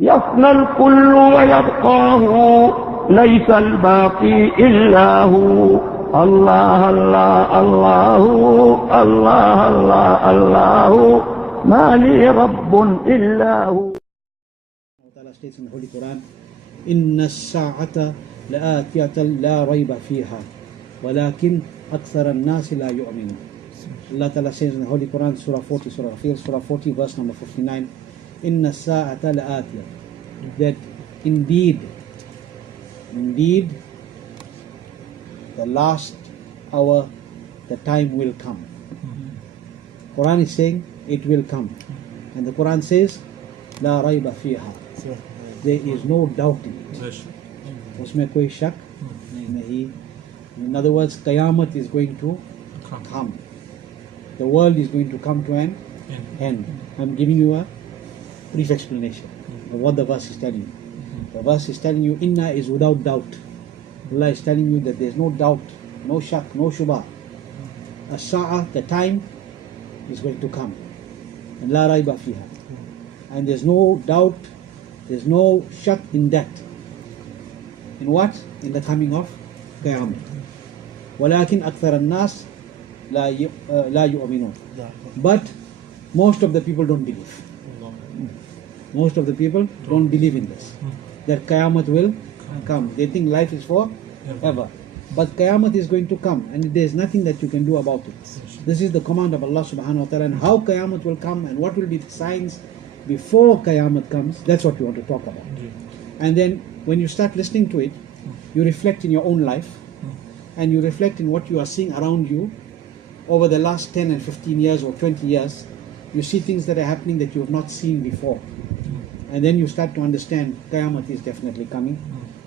يفنى الكل ويبقى هو ليس الباقي إلا هو الله الله الله الله الله الله ما لي رب إلا هو. Allah states in the Holy Quran, إن الساعة لآتية لا ريب فيها ولكن أكثر الناس لا يؤمنون. Allah Ta'ala says in the Holy Quran, Surah 40, Surah 40, verse number 59, إن الساعة لآتية, that indeed the last hour, the time will come. Quran is saying it will come, and the Quran says لا ريب فيها, there is no doubt in it. उसमें कोई शक नहीं. In other words, Qiyamah is going to come. The world is going to come to an end. I'm giving you a brief explanation of what the verse is telling you. The verse is telling you inna is without doubt. Allah is telling you that there's no doubt, no shak, no shubha. As-sa'a, the time, is going to come. And la rayba fiha. And there's no doubt, there's no shak in that. In what? In the coming of Qiyamah. وَلَكِنْ أَكْثَرَ النَّاسِ لَا يُؤْمِنُونَ. But most of the people don't believe. Most of the people don't believe in this, that Qiyamah will come. They think life is forever. But Qiyamah is going to come, and there is nothing that you can do about it. This is the command of Allah subhanahu wa ta'ala, and how Qiyamah will come and what will be the signs before Qiyamah comes, that's what we want to talk about. And then when you start listening to it, you reflect in your own life, and you reflect in what you are seeing around you over the last 10 and 15 years or 20 years. You see things that are happening that you have not seen before. And then you start to understand Qiyamah is definitely coming.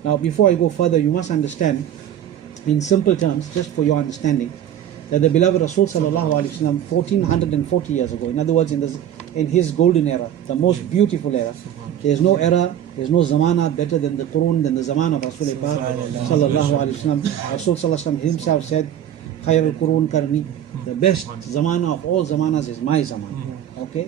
Now, before I go further, you must understand, in simple terms, just for your understanding, that the beloved Rasul sallallahu alaihi wasallam 1440 years ago, in other words, in his golden era, the most beautiful era, there's no era, there's no zamana better than the Qur'an, than the zamana of Rasul sallallahu alaihi wasallam. Rasul sallallahu alaihi wasallam himself said, Khair al-Qur'an karni, the best zamana of all zamanas is my zamana. Okay?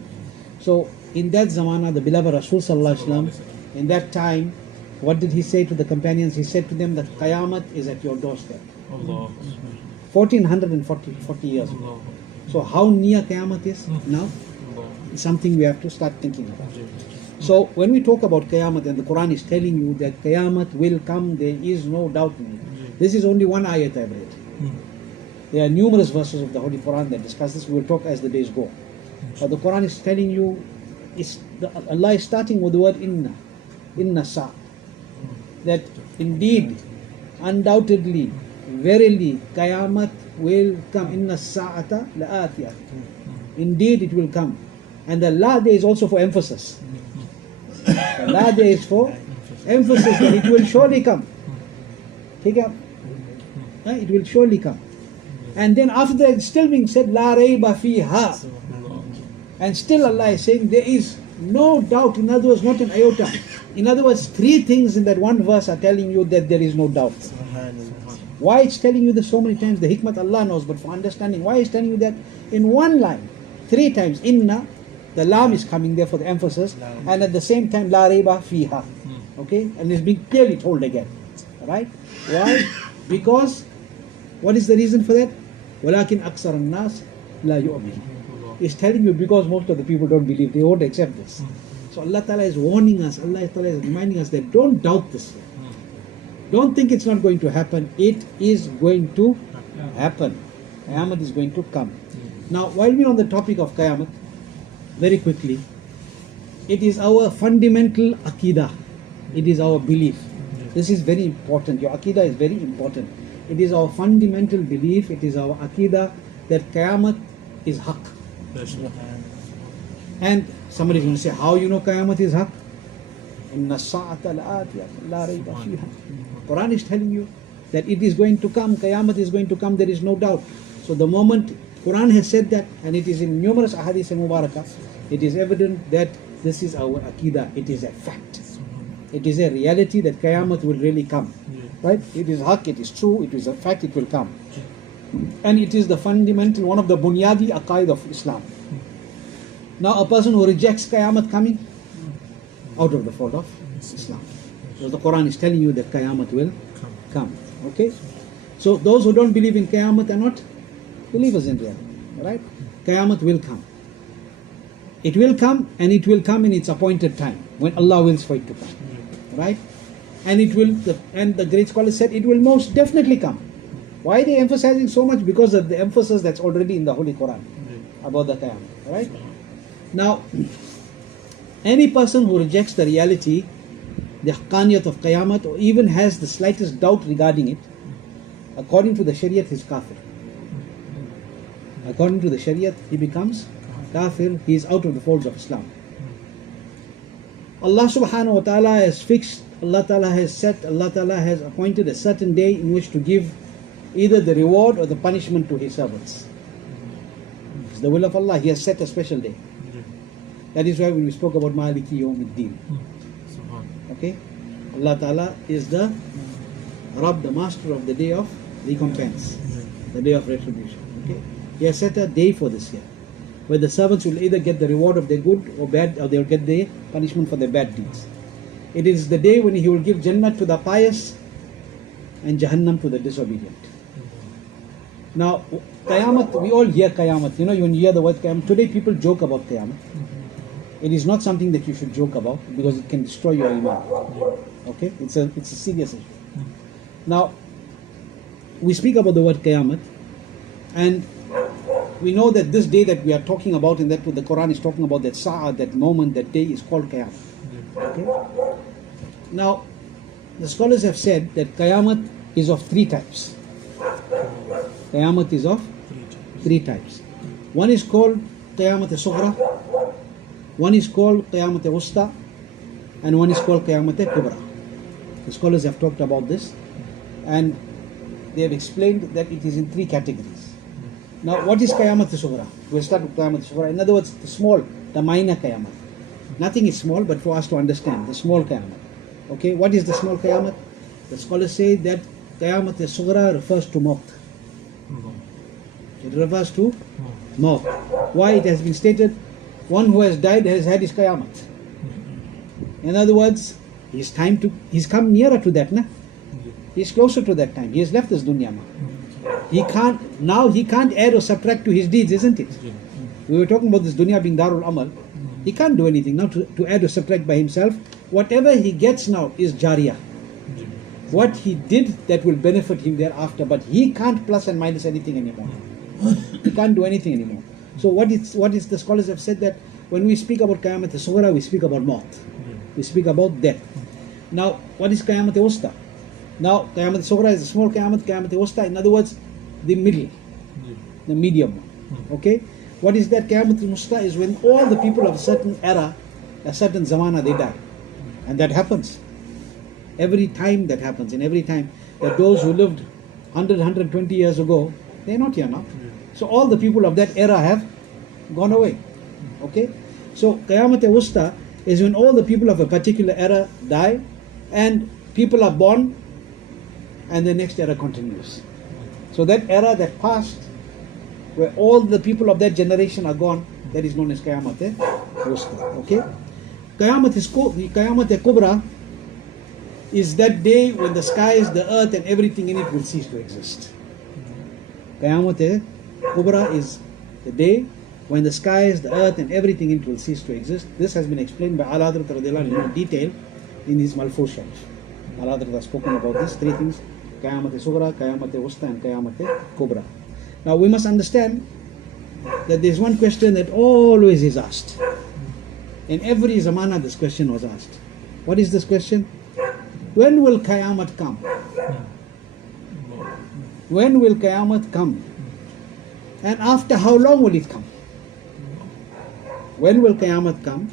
So, in that zamana, the beloved Rasul sallallahu alaihi wasallam, in that time, what did he say to the companions? He said to them that Qiyamah is at your doorstep. 1440 years ago. So how near Qiyamah is now? It's something we have to start thinking about. So when we talk about Qiyamah, and the Quran is telling you that Qiyamah will come, there is no doubt in it. This is only one ayat I've read. There are numerous verses of the Holy Quran that discuss this. We will talk as the days go. But the Quran is telling you, Allah is starting with the word inna sa', that indeed, undoubtedly, verily, Qiyamah will come. Inna sa'ata la'atiyah. Indeed, it will come. And the la there is also for emphasis. The la there is for emphasis that it will surely come. Take up. It will surely come. And then after that, it's still being said, la rayba fiha. And still Allah is saying there is no doubt. In other words, not an iota. In other words, three things in that one verse are telling you that there is no doubt. Why it's telling you this so many times, the hikmat Allah knows, but for understanding, why it's telling you that in one line, three times, inna, the lam is coming there for the emphasis, and at the same time, la rayba fiha. Okay? And it's being clearly told again. Right? Why? Because, what is the reason for that? وَلَكِنْ أَكْثَرَ النَّاسِ لَا يُؤْمِنُونَ. It's telling you because most of the people don't believe, they won't accept this. So Allah Ta'ala is warning us, Allah Ta'ala is reminding us that don't doubt this. Don't think it's not going to happen. It is going to happen. Qiyamah is going to come. Now, while we're on the topic of Qiyamah, very quickly, it is our fundamental Aqidah. It is our belief. This is very important. Your Aqidah is very important. It is our fundamental belief, it is our Aqidah that Qiyamah is Haqq. And somebody is going to say, how you know Qiyamah is Haqq? Inna sa'ata la'atiyah la rayba fiha. Quran is telling you that it is going to come, Qiyamah is going to come, there is no doubt. So the moment Quran has said that, and it is in numerous ahadith and mubarakah, it is evident that this is our Aqidah, it is a fact. It is a reality that Qiyamah will really come. Right? It is Haqq, it is true, it is a fact, it will come. And it is the fundamental, one of the bunyadi aqaid of Islam. Now a person who rejects Qiyamah coming, out of the fold of Islam. So the Quran is telling you that Qiyamah will come. Okay? So those who don't believe in Qiyamah are not believers in reality. Right? Qiyamah will come. It will come, and it will come in its appointed time, when Allah wills for it to come. Right? And it will, and the great scholar said, it will most definitely come. Why are they emphasizing so much? Because of the emphasis that's already in the Holy Quran about the Qiyamah. Right? Now, any person who rejects the reality, the haqqaniyat of Qiyamah, or even has the slightest doubt regarding it, according to the Shariat, is kafir. According to the Shariat, he becomes kafir, he is out of the folds of Islam. Allah subhanahu wa ta'ala has fixed, Allah ta'ala has set, Allah ta'ala has appointed a certain day in which to give either the reward or the punishment to his servants. It's the will of Allah, he has set a special day. That is why when we spoke about Maliki Yawmiddin. Okay? Allah ta'ala is the Rabb, the master of the day of recompense, the day of retribution. Okay? He has set a day for this year, where the servants will either get the reward of their good or bad, or they will get the punishment for their bad deeds. It is the day when he will give Jannah to the pious and Jahannam to the disobedient. Now, Qiyamah, we all hear Qiyamah. You know, when you hear the word Qiyamah, today people joke about Qiyamah. It is not something that you should joke about, because it can destroy your iman. Okay? It's a serious issue. Now, we speak about the word Qiyamah, and we know that this day that we are talking about, and that the Quran is talking about, that sa'ah, that moment, that day, is called Qiyamah. Okay? Now, the scholars have said that Qiyamah is of three types. Qiyamah is of three types. One is called Qiyamah al-Sughra, one is called Qiyamah al-Wusta, and one is called Qiyamah al-Kubra. The scholars have talked about this, and they have explained that it is in three categories. Now, what is Qiyamah al-Sughra? We'll start with Qiyamah al-Sughra. In other words, the small, the minor Qiyamah. Nothing is small, but for us to understand, the small Qiyamah. Okay, what is the small Qiyamah? The scholars say that Qiyamah al-Sughra refers to Maut. It refers to Maut. Why? It has been stated, one who has died has had his Qiyamah. In other words, he's come nearer to that, na? He's closer to that time. He has left this dunya now. He can't add or subtract to his deeds, isn't it? We were talking about this dunya being Darul Amal. He can't do anything now to add or subtract by himself. Whatever he gets now is jariyah. What he did, that will benefit him thereafter, but he can't plus and minus anything anymore. He can't do anything anymore. So what is the scholars have said, that when we speak about Qiyamah al-Sughra, we speak about Maut. We speak about death. Now, what is Qiyamah al-Wusta? Now, Qiyamah al-Sughra is a small Qiyamah, Qiyamah al-Wusta, in other words, the middle, the medium one. Okay? What is that? Qiyamah al-Wusta is when all the people of a certain era, a certain zamana, they die. And that happens. Every time that happens, and every time that those who lived 100, 120 years ago, they're not here now. So all the people of that era have gone away. Okay? So Qiyamah al-Wusta is when all the people of a particular era die, and people are born, and the next era continues. So that era that passed, where all the people of that generation are gone, that is known as Qiyamah al-Wusta. Okay? Qiyamah al-Kubra is that day when the skies, the earth, and everything in it will cease to exist. Qiyamah al-Kubra is the day when the skies, the earth, and everything in it will cease to exist. This has been explained by Ala Hadrat radiallahu anhu in detail in his Malfuz Sharif. Ala Hadrat has spoken about these three things: Qiyamah al-Sughra, Qiyamah al-Wusta, and Qiyamah al-Kubra. Now we must understand that there is one question that always is asked. In every zamana this question was asked. What is this question? When will Qiyamah come? When will Qiyamah come? And after how long will it come? When will Qiyamah come?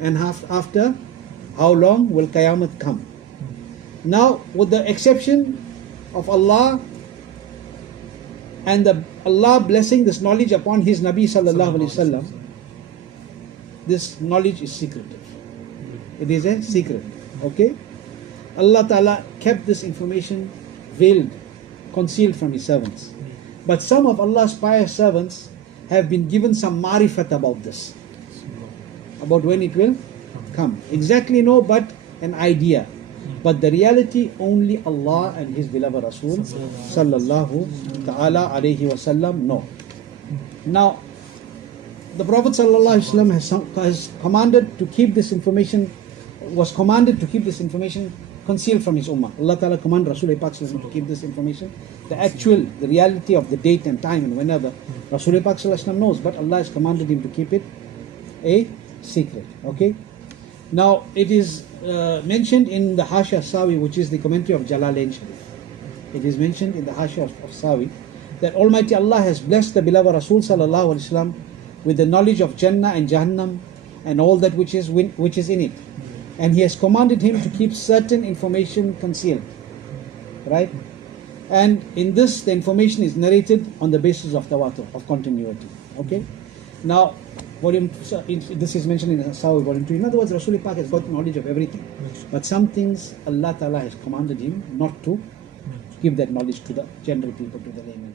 And after how long will Qiyamah come? Now, with the exception of Allah and Allah blessing this knowledge upon His Nabi sallallahu alaihi wasallam, this knowledge is secretive. It is a secret. Okay? Allah Ta'ala kept this information veiled, concealed from His servants. But some of Allah's pious servants have been given some marifat about this, about when it will come. Exactly no, but an idea. But the reality only Allah and His beloved Rasul sallallahu ta'ala alayhi wasallam know. Now, the Prophet sallallahu alaihi wasallam has commanded to keep this information, was commanded to keep this information concealed from his ummah. Allah Ta'ala commanded Rasul to keep this information. The reality of the date and time and whenever, Rasul knows, but Allah has commanded him to keep it a secret. Okay? Now, it is mentioned in the Hashya Sawi, which is the commentary of Jalalain Sharif. It is mentioned in the Hashya of Sawi that Almighty Allah has blessed the beloved Rasul sallallahu alaihi wasallam with the knowledge of Jannah and Jahannam and all that which is in it. And He has commanded him to keep certain information concealed. Right? And in this, the information is narrated on the basis of tawatur, of continuity. Okay? Now, this is mentioned in Sawi volume 2. In other words, Rasul Pak has got knowledge of everything. But some things Allah Ta'ala has commanded him not to give that knowledge to the general people, to the laymen.